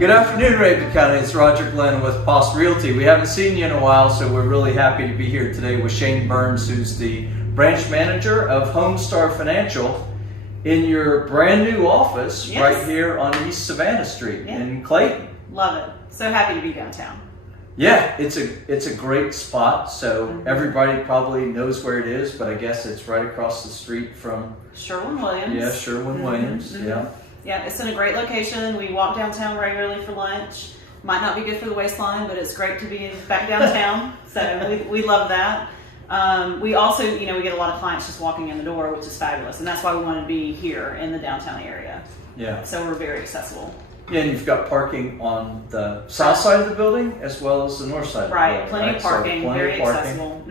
Good afternoon, Rabun County. It's Roger Glenn with Post Realty. We haven't seen you in a while, so we're really happy to be here today with Shane Burns, who's the branch manager of HOMESTAR Financial in your brand new office right here on East Savannah Street in Clayton. Love it. So happy to be downtown. Yeah, it's a great spot. So everybody probably knows where it is, but I guess it's right across the street from Sherwin-Williams. Yeah, Sherwin-Williams. Yeah. Yeah, it's in a great location. We walk downtown regularly for lunch. Might not be good for the waistline, but it's great to be back downtown. So we love that. We also, we get a lot of clients just walking in the door, which is fabulous. And that's why we want to be here in the downtown area. Yeah. So we're very accessible. Yeah, and you've got parking on the south side of the building as well as the north side of the building. Plenty of parking, very accessible.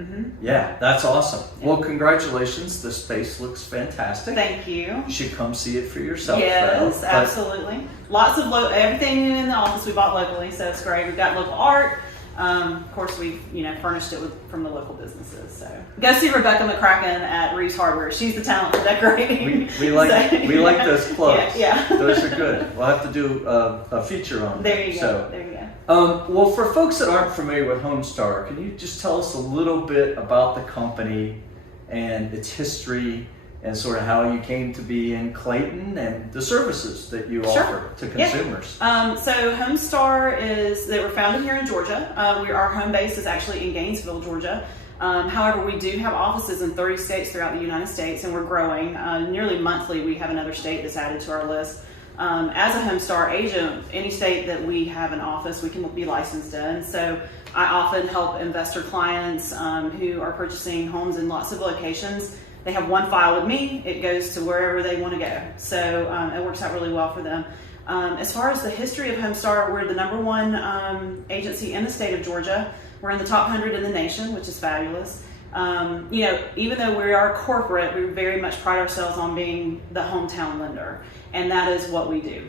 Yeah, that's awesome. Yeah. Well, congratulations. The space looks fantastic. Thank you. You should come see it for yourself. Yes, absolutely. Lots of everything in the office we bought locally, so it's great. We've got local art. Of course, we furnished it from the local businesses. So go see Rebecca McCracken at Reeves Hardware. She's the talent for decorating. We like those clothes. Yeah. Those are good. We'll have to do a feature on them. There you go. So, there you go. Well, for folks that aren't familiar with HOMESTAR, can you just tell us a little bit about the company and its history and sort of how you came to be in Clayton and the services that you offer to consumers? So HOMESTAR they were founded here in Georgia. Our home base is actually in Gainesville, Georgia. However, we do have offices in 30 states throughout the United States, and we're growing. Nearly monthly, we have another state that's added to our list. As a HOMESTAR agent, any state that we have an office, we can be licensed in. So I often help investor clients who are purchasing homes in lots of locations. They have one file with me. It goes to wherever they want to go. So it works out really well for them. As far as the history of HOMESTAR, we're the #1 agency in the state of Georgia. We're in the top 100 in the nation, which is fabulous. Even though we are corporate, we very much pride ourselves on being the hometown lender, and that is what we do.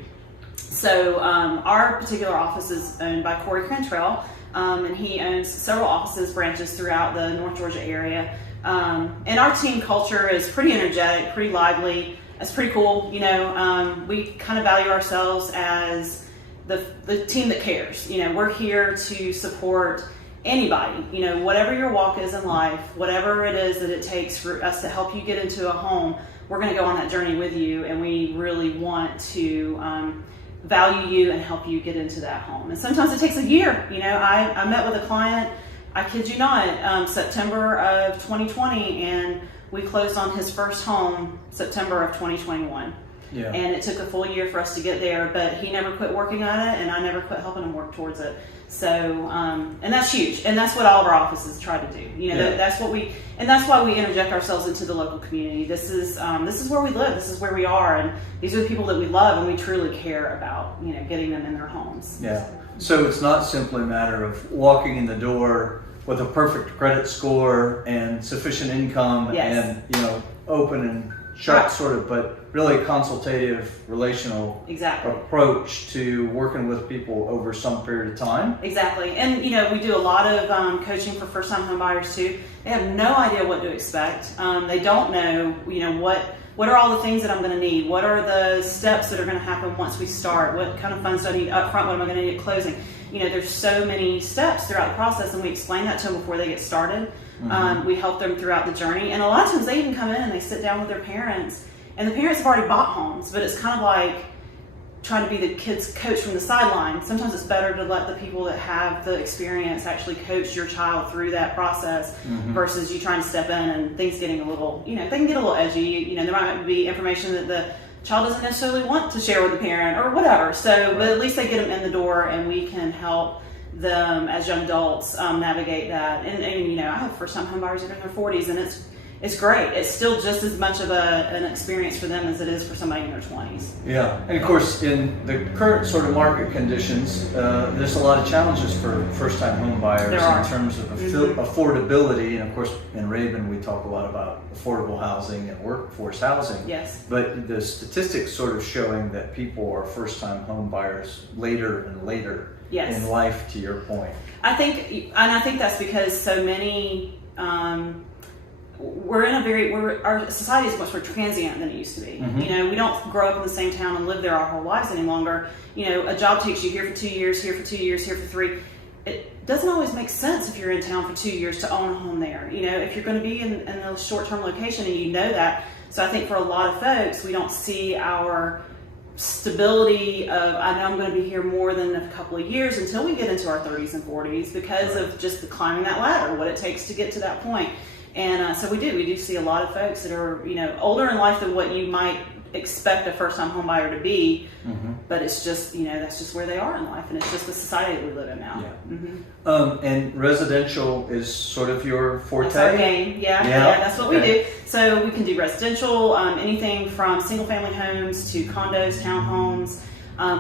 So our particular office is owned by Corey Cantrell, and he owns several branches throughout the North Georgia area. And our team culture is pretty energetic, pretty lively. It's pretty cool. We kind of value ourselves as the team that cares. We're here to support anybody, whatever your walk is in life, whatever it is that it takes for us to help you get into a home, we're going to go on that journey with you, and we really want to value you and help you get into that home. And sometimes it takes a year. I met with a client, I kid you not, September of 2020, and we closed on his first home September of 2021. Yeah. And it took a full year for us to get there, but he never quit working on it, and I never quit helping him work towards it. So, and that's huge, and that's what all of our offices try to do. That's why we interject ourselves into the local community. This is where we live. This is where we are, and these are the people that we love, and we truly care about, getting them in their homes. Yeah. So it's not simply a matter of walking in the door with a perfect credit score and sufficient income and open and shut sort of, but really consultative, relational approach to working with people over some period of time. Exactly. And we do a lot of coaching for first-time home buyers too. They have no idea what to expect. They don't know, what are all the things that I'm going to need? What are the steps that are going to happen once we start? What kind of funds do I need up front? What am I going to need at closing? There's so many steps throughout the process, and we explain that to them before they get started. We help them throughout the journey, and a lot of times they even come in and they sit down with their parents, and the parents have already bought homes, but it's kind of like trying to be the kid's coach from the sideline. Sometimes it's better to let the people that have the experience actually coach your child through that process versus you trying to step in and things getting a little, they can get a little edgy. There might be information that the child doesn't necessarily want to share with the parent or whatever. So, but at least they get them in the door, and we can help them as young adults navigate that. And I have first-time home buyers that are in their 40s, and it's great. It's still just as much of an experience for them as it is for somebody in their 20s. Yeah, and of course, in the current sort of market conditions, there's a lot of challenges for first-time home buyers in terms of affordability. And of course, in Rabun, we talk a lot about affordable housing and workforce housing. Yes. But the statistics sort of showing that people are first-time home buyers later and later in life, to your point. I think that's because so many our society is much more transient than it used to be. Mm-hmm. You know, we don't grow up in the same town and live there our whole lives any longer. You know, a job takes you here for 2 years, here for 2 years, here for 3. It doesn't always make sense if you're in town for 2 years to own a home there. You know, if you're going to be in a short-term location and you know that. So I think for a lot of folks, we don't see our stability of, I know I'm going to be here more than a couple of years until we get into our 30s and 40s because of just the climbing that ladder, what it takes to get to that point. And so we do see a lot of folks that are, you know, older in life than what you might expect a first-time home buyer to be, but it's just, you know, that's just where they are in life, and it's just the society that we live in now. And residential is sort of your forte? That's our game, yeah, that's what we do. So we can do residential, anything from single-family homes to condos, townhomes.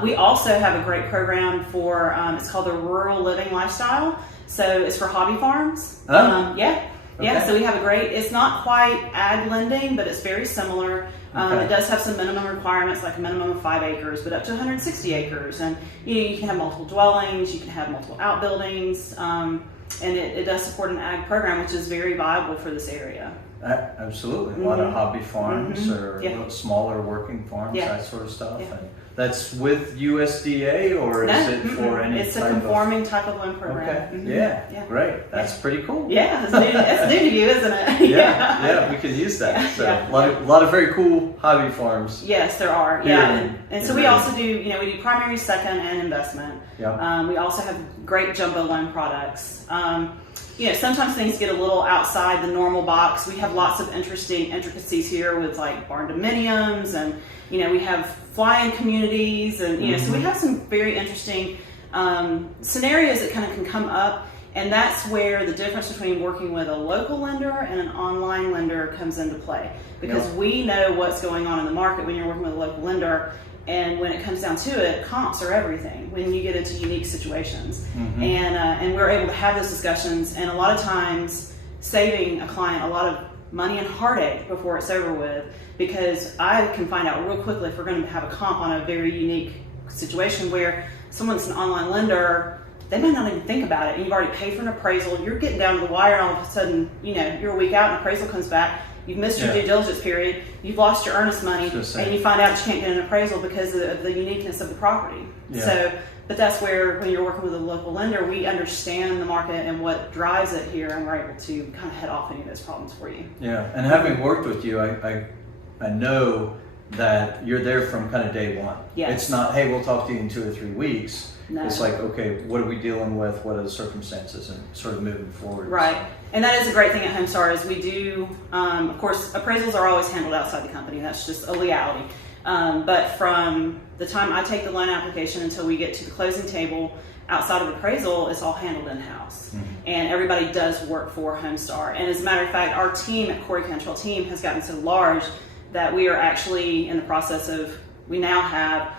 We also have a great program for, it's called the Rural Living Lifestyle, so it's for hobby farms. Yeah, so we have it's not quite ag lending, but it's very similar. It does have some minimum requirements, like a minimum of 5 acres, but up to 160 acres. And you can have multiple dwellings, you can have multiple outbuildings, and it does support an ag program, which is very viable for this area. Absolutely. A lot of hobby farms or smaller working farms, that sort of stuff. And that's with USDA, or is it for any It's a conforming type of loan program. Okay. Great. That's pretty cool. Yeah, it's new to you, isn't it? Yeah, we can use that. A lot of very cool hobby farms. Yes, there are. And so we also do, you know, we do primary, second, and investment. We also have great jumbo loan products. You know, sometimes things get a little outside the normal box. We have lots of interesting intricacies here with like barn dominiums, and you know, we have fly-in communities, and you know, so we have some very interesting scenarios that kind of can come up, and that's where the difference between working with a local lender and an online lender comes into play, because we know what's going on in the market when you're working with a local lender. And when it comes down to it, comps are everything when you get into unique situations. And we're able to have those discussions, and a lot of times saving a client a lot of money and heartache before it's over with, because I can find out real quickly if we're going to have a comp on a very unique situation where someone's an online lender, they might not even think about it, and you've already paid for an appraisal, you're getting down to the wire, and all of a sudden, you know, you're a week out and an appraisal comes back. You've missed your due diligence period, you've lost your earnest money, and you find out you can't get an appraisal because of the uniqueness of the property. So, but that's where, when you're working with a local lender, we understand the market and what drives it here, and we're able to kind of head off any of those problems for you. Yeah, and having worked with you, I know that you're there from kind of day one. It's not, hey, we'll talk to you in 2 or 3 weeks. No. It's like, okay, what are we dealing with? What are the circumstances? And sort of moving forward. Right. And that is a great thing at HomeStar is we do, of course, appraisals are always handled outside the company. That's just a legality. But from the time I take the loan application until we get to the closing table, outside of appraisal, it's all handled in-house. And everybody does work for HomeStar. And as a matter of fact, our team at Corey Cantrell team has gotten so large that we are actually in the process of, we now have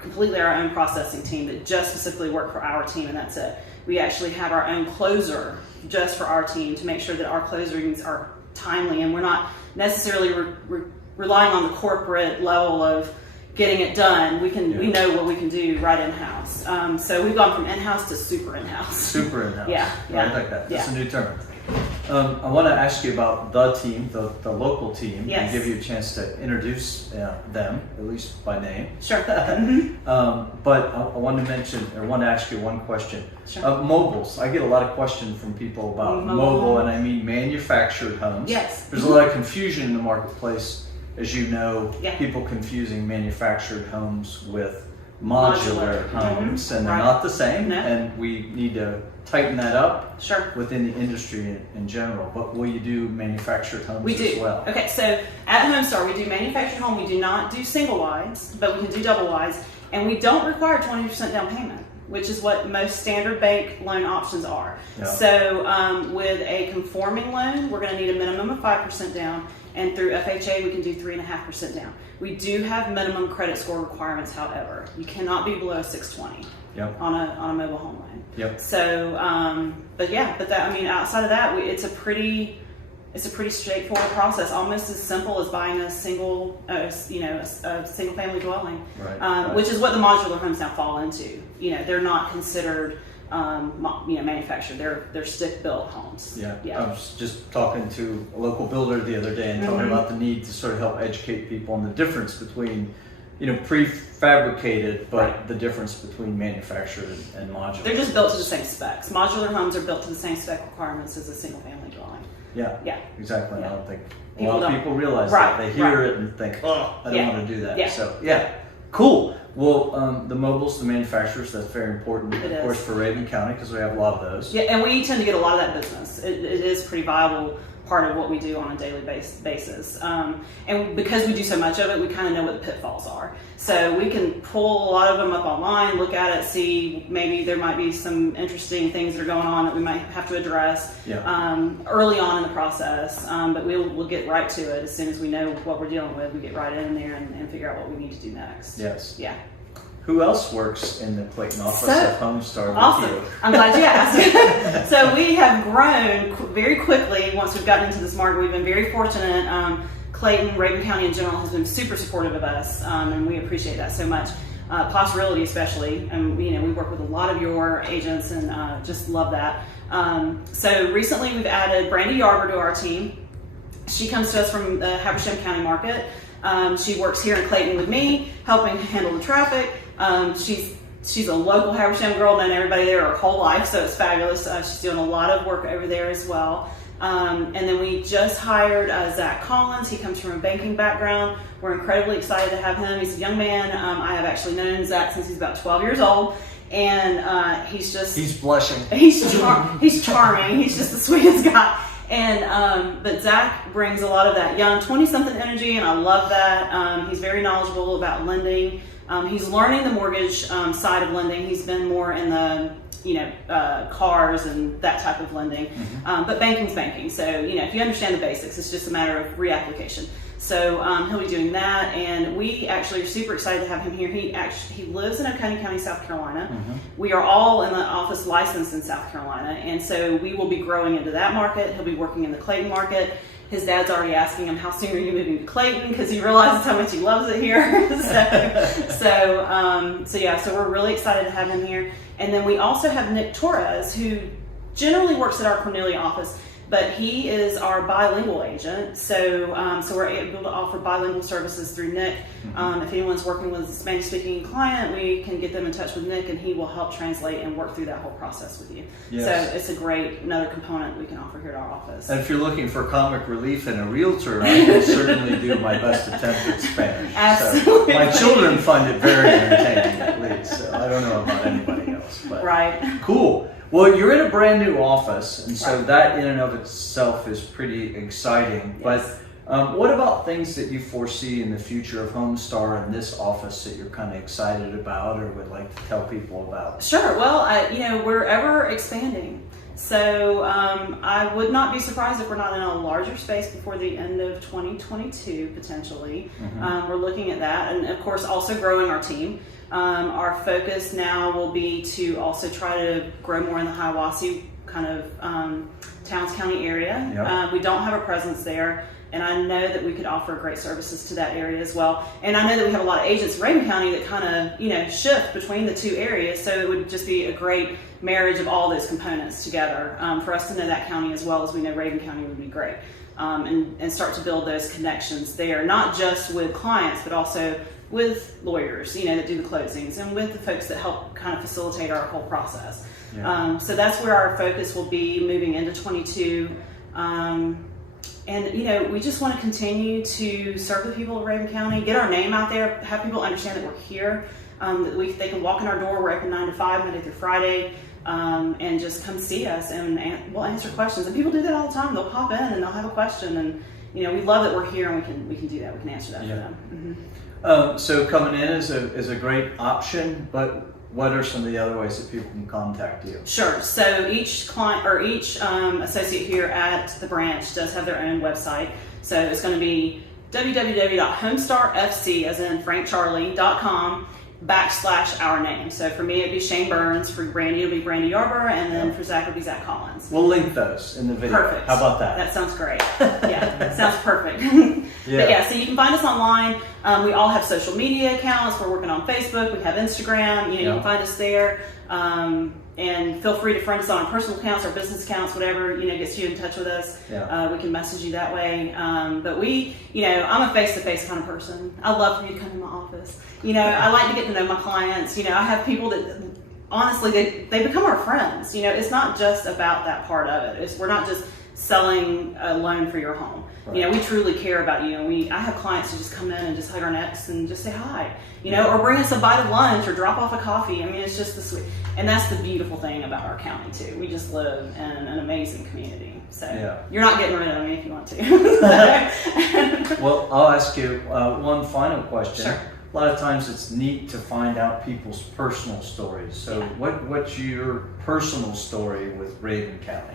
completely our own processing team that just specifically work for our team, and that's it. We actually have our own closer just for our team to make sure that our closings are timely, and we're not necessarily relying on the corporate level of getting it done. We know what we can do right in-house. So we've gone from in-house to super in-house. Super in-house. Yeah. I like that. That's a new term. I want to ask you about the team, the local team, and give you a chance to introduce them, at least by name. Sure. But I want to ask you one question. Sure. Mobiles. I get a lot of questions from people about mobile, and I mean manufactured homes. Yes. There's a lot of confusion in the marketplace, as you know, people confusing manufactured homes with modular homes, and they're not the same, and we need to tighten that up within the industry in general. But will you do manufactured homes as well? Okay, so at HomeStar we do manufactured home. We do not do single wides, but we can do double wides, and we don't require 20% down payment, which is what most standard bank loan options are. So with a conforming loan, we're going to need a minimum of 5% down, and through FHA we can do 3.5% down. We do have minimum credit score requirements, however. You cannot be below 620 on a mobile home loan. So, but that, I mean, outside of that, it's a pretty straightforward process, almost as simple as buying a single family dwelling, which is what the modular homes now fall into. You know, they're not considered manufactured. They're stick built homes. Yeah. I was just talking to a local builder the other day and talking about the need to sort of help educate people on the difference between, prefabricated, but the difference between manufactured and modular. They're just built to the same specs. Modular homes are built to the same spec requirements as a single family dwelling. Yeah. Exactly. Yeah. I don't think a lot of people realize that. They hear it and think, oh, I don't want to do that. Yeah. So, cool. Well, the mobiles, the manufacturers, that's very important, of course, for Rabun County because we have a lot of those. Yeah, and we tend to get a lot of that business. It is a pretty viable part of what we do on a daily basis. And because we do so much of it, we kind of know what the pitfalls are. So we can pull a lot of them up online, look at it, see maybe there might be some interesting things that are going on that we might have to address early on in the process. But we'll get right to it as soon as we know what we're dealing with. We get right in there and figure out what we need to do next. Yes. Yeah. Who else works in the Clayton office of HOMESTAR with awesome. you? I'm glad you asked. So we have grown very quickly once we've gotten into this market. We've been very fortunate. Clayton, Rabun County in general has been super supportive of us, and we appreciate that so much. Possibility especially, and we work with a lot of your agents and just love that. So recently we've added Brandy Yarber to our team. She comes to us from the Habersham County market. She works here in Clayton with me, helping handle the traffic. She's a local Habersham girl, known everybody there her whole life, so it's fabulous. She's doing a lot of work over there as well. And then we just hired Zach Collins. He comes from a banking background. We're incredibly excited to have him. He's a young man. I have actually known Zach since he's about 12 years old. And he's blushing. He's charming. He's just the sweetest guy. And but Zach brings a lot of that young 20-something energy, and I love that. He's very knowledgeable about lending. He's learning the mortgage side of lending. He's been more in the cars and that type of lending, but banking's banking. So if you understand the basics, it's just a matter of reapplication. So he'll be doing that, and we actually are super excited to have him here. He lives in Oconee County, South Carolina. We are all in the office licensed in South Carolina, and so we will be growing into that market. He'll be working in the Clayton market. His dad's already asking him, how soon are you moving to Clayton? Because he realizes how much he loves it here. So we're really excited to have him here. And then we also have Nick Torres, who generally works at our Cornelia office, but he is our bilingual agent. So we're able to offer bilingual services through Nick. If anyone's working with a Spanish-speaking client, we can get them in touch with Nick, and he will help translate and work through that whole process with you. Yes. So it's another component we can offer here at our office. And if you're looking for comic relief in a realtor, I can certainly do my best attempt at Spanish. Absolutely. So my children find it very entertaining, at least. So I don't know about anybody else. But right. Cool. Well, you're in a brand new office, and so that in and of itself is pretty exciting. Yes. But what about things that you foresee in the future of HOMESTAR in this office that you're kind of excited about or would like to tell people about? Sure. Well, we're ever expanding. So I would not be surprised if we're not in a larger space before the end of 2022, potentially. We're looking at that, and of course also growing our team. Our focus now will be to also try to grow more in the Hiawassee kind of Towns County area. Yep. We don't have a presence there, and I know that we could offer great services to that area as well. And I know that we have a lot of agents in Rabun County that kind of shift between the two areas, so it would just be a great marriage of all those components together. For us to know that county as well as we know Rabun County would be great, and start to build those connections there, not just with clients but also with lawyers, that do the closings, and with the folks that help kind of facilitate our whole process. Yeah. So that's where our focus will be moving into 22. And we just want to continue to serve the people of Rabun County, get our name out there, have people understand that we're here, that they can walk in our door. We're open 9 to 5, Monday through Friday, and just come see us, and we'll answer questions. And people do that all the time. They'll pop in and they'll have a question, and we love that we're here and we can do that. We can answer that for them. So coming in is a great option, but what are some of the other ways that people can contact you? Sure. So each client or each associate here at the branch does have their own website. So it's going to be www.homestarfc, as in frankcharlie.com /our name. So for me, it'd be Shane Burns. For Brandy, it'll be Brandy Yarber, and then for Zach, it'll be Zach Collins. We'll link those in the video. Perfect. How about that? That sounds great. Yeah, sounds perfect. Yeah. But so you can find us online. We all have social media accounts. We're working on Facebook. We have Instagram. You can find us there. And feel free to friend us on our personal accounts or business accounts, whatever, gets you in touch with us. We can message you that way. But I'm a face-to-face kind of person. I love for you to come to my office. I like to get to know my clients. I have people that, honestly, they become our friends. It's not just about that part of it. We're not just selling a loan for your home. Right. We truly care about you. And I have clients who just come in and just hug our necks and just say hi, or bring us a bite of lunch or drop off a coffee. It's just the sweet. And that's the beautiful thing about our county too. We just live in an amazing community. So you're not getting rid of me if you want to. Well, I'll ask you one final question. Sure. A lot of times it's neat to find out people's personal stories. So what's your personal story with Rabun County?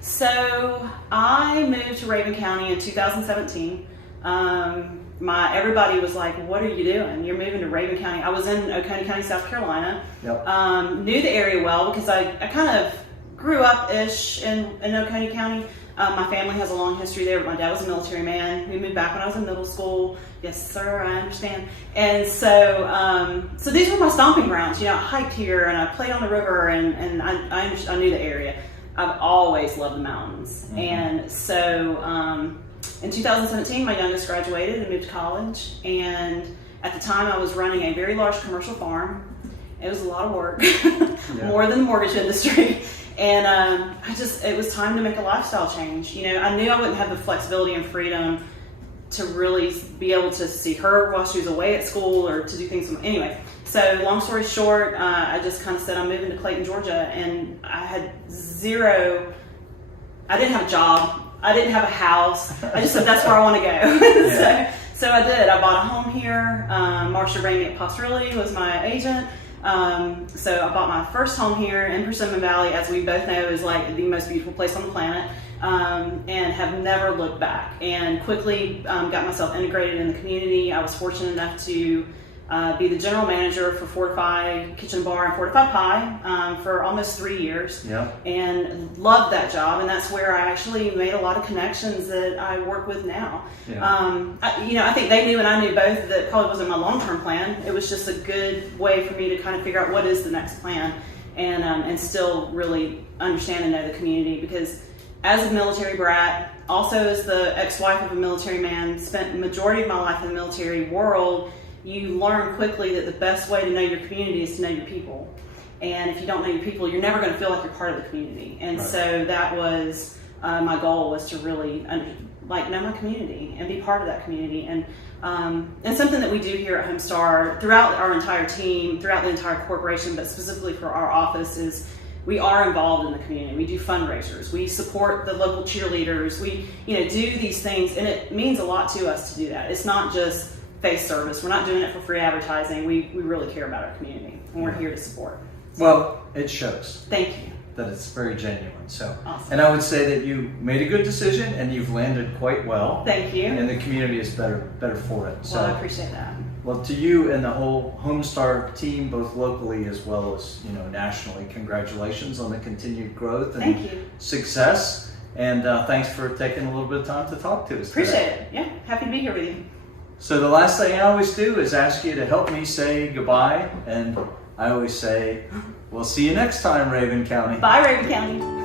So I moved to Rabun County in 2017. Everybody was like, "What are you doing? You're moving to Rabun County." I was in Oconee County, South Carolina. Knew the area well because I kind of grew up-ish in Oconee County. My family has a long history there. My dad was a military man. We moved back when I was in middle school. Yes, sir, I understand. And so these were my stomping grounds. I hiked here and I played on the river and I knew the area. I've always loved the mountains. Mm-hmm. And so in 2017, my youngest graduated and moved to college. And at the time, I was running a very large commercial farm. It was a lot of work, more than the mortgage industry. And it was time to make a lifestyle change. I knew I wouldn't have the flexibility and freedom to really be able to see her while she was away at school or to do things. Anyway, so long story short, I just kind of said I'm moving to Clayton, Georgia, and I had I didn't have a job. I didn't have a house. I just said that's where I want to go. So I did. I bought a home here. Marsha Ramey at Possibility was my agent. So I bought my first home here in Persimmon Valley, as we both know is like the most beautiful place on the planet, and have never looked back, and quickly got myself integrated in the community. I was fortunate enough to be the general manager for Fortify Kitchen Bar and Fortify Pie for almost 3 years, and loved that job. And that's where I actually made a lot of connections that I work with now. I think they knew and I knew both that probably wasn't my long-term plan. It was just a good way for me to kind of figure out what is the next plan, and still really understand and know the community, because as a military brat, also as the ex-wife of a military man, spent the majority of my life in the military world. You learn quickly that the best way to know your community is to know your people. And if you don't know your people, you're never going to feel like you're part of the community. And so that was my goal, was to really know my community and be part of that community. And something that we do here at HOMESTAR throughout our entire team, throughout the entire corporation, but specifically for our office, is we are involved in the community. We do fundraisers. We support the local cheerleaders. We do these things, and it means a lot to us to do that. It's not just face service. We're not doing it for free advertising. We really care about our community, and we're here to support. Well, it shows. Thank you. That it's very genuine. So, awesome. And I would say that you made a good decision, and you've landed quite well. Thank you. And the community is better for it. Well, I appreciate that. Well, to you and the whole HOMESTAR team, both locally as well as nationally, congratulations on the continued growth and success. And thanks for taking a little bit of time to talk to us. Appreciate it. Yeah, happy to be here with you. So the last thing I always do is ask you to help me say goodbye, and I always say, we'll see you next time, Rabun County. Bye, Rabun County.